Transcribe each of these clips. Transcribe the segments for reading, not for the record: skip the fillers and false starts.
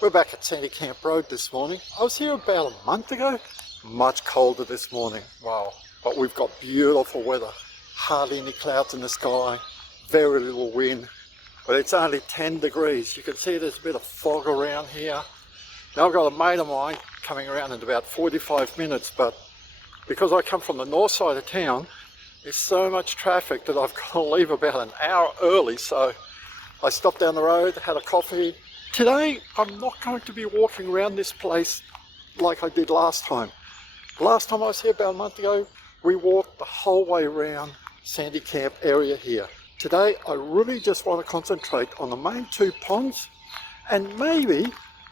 We're back at Sandy Camp Road this morning. I was here about a month ago. Much colder this morning. Wow. But we've got beautiful weather. Hardly any clouds in the sky. Very little wind. But it's only 10 degrees. You can see there's a bit of fog around here. Now I've got a mate of mine coming around in about 45 minutes. But because I come from the north side of town, there's so much traffic that I've got to leave about an hour early. So I stopped down the road, had a coffee. Today, I'm not going to be walking around this place like I did last time. Last time I was here about a month ago, we walked the whole way around Sandy Camp area here. Today, I really just want to concentrate on the main two ponds and maybe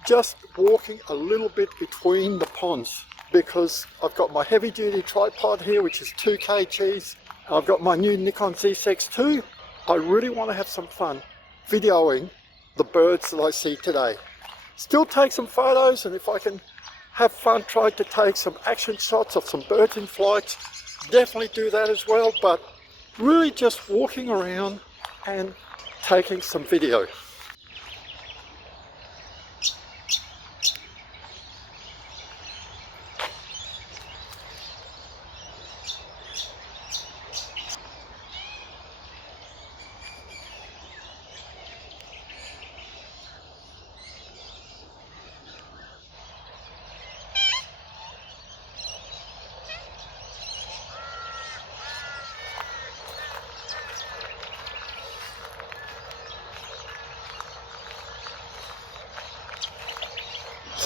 just walking a little bit between the ponds because I've got my heavy duty tripod here, which is 2 kgs. I've got my new Nikon Z6 II. I really want to have some fun videoing the birds that I see today. Still take some photos, and if I can have fun trying to take some action shots of some birds in flight, definitely do that as well, but really just walking around and taking some video.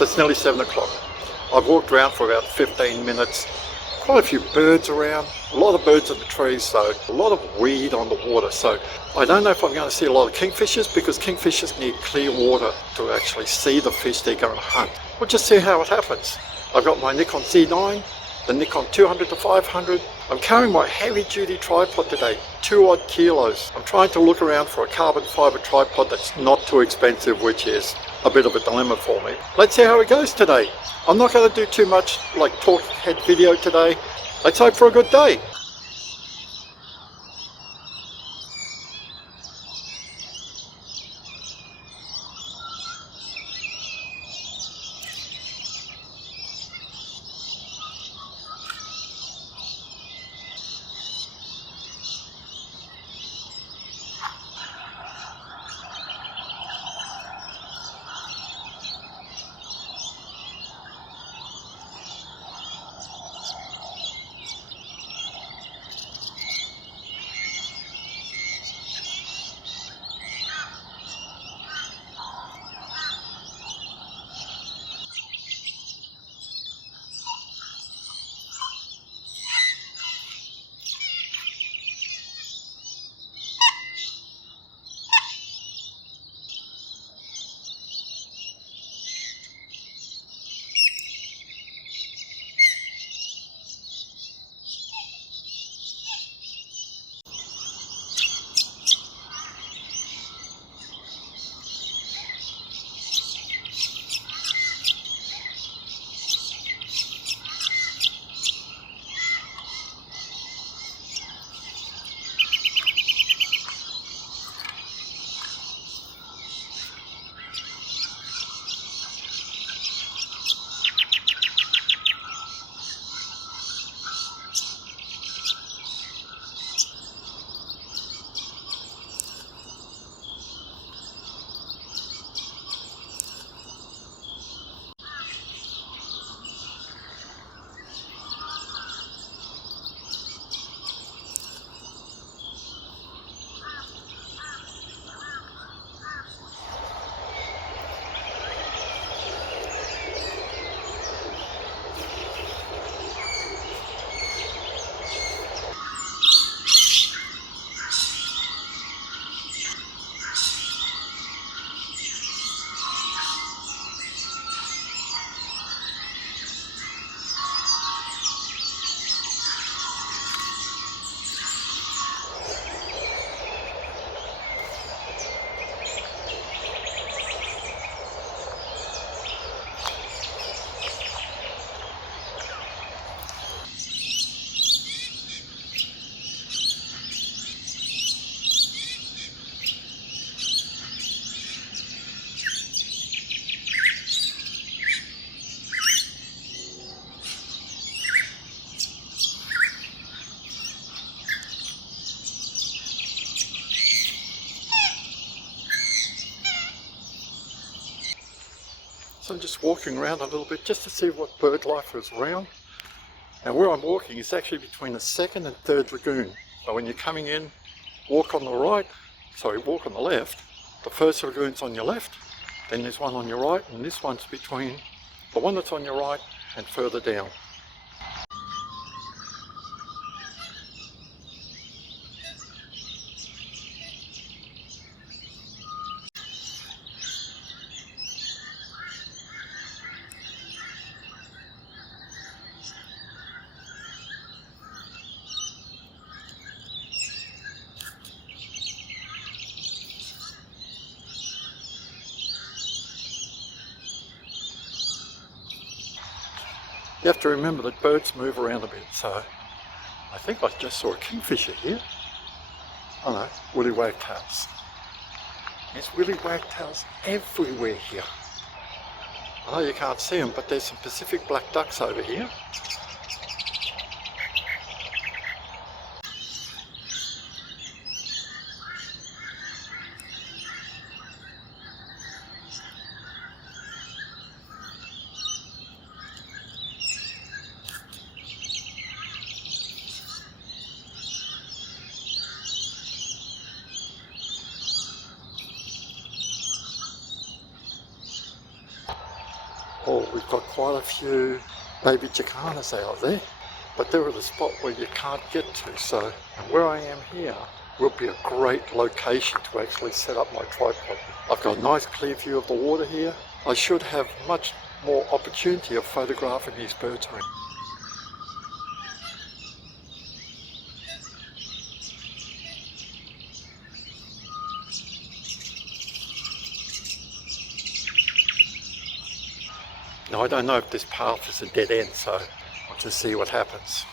So it's nearly 7 o'clock. I've walked around for about 15 minutes. Quite a few birds around, a lot of birds in the trees, so a lot of weed on the water. So I don't know if I'm going to see a lot of kingfishers because kingfishers need clear water to actually see the fish they're going to hunt. We'll just see how it happens. I've got my Nikon Z9, the Nikon 200 to 500. I'm carrying my heavy duty tripod today, 2 odd kilos. I'm trying to look around for a carbon fiber tripod that's not too expensive, which is a bit of a dilemma for me. Let's see how it goes today. I'm not going to do too much like talk head video today. Let's hope for a good day. So I'm just walking around a little bit just to see what bird life is around. And where I'm walking is actually between the second and third lagoon. So when you're coming in, walk on the left. The first lagoon's on your left, then there's one on your right, and this one's between the one that's on your right and further down. You have to remember that birds move around a bit, so I think I just saw a kingfisher here. Oh no, woolly wagtails. There's woolly wagtails everywhere here. I know you can't see them, but there's some Pacific black ducks over here. Oh, we've got quite a few baby jacanas out there, but they're at a spot where you can't get to, so where I am here will be a great location to actually set up my tripod. I've got a nice clear view of the water here. I should have much more opportunity of photographing these birds around. Now I don't know if this path is a dead end, so I'll just see what happens.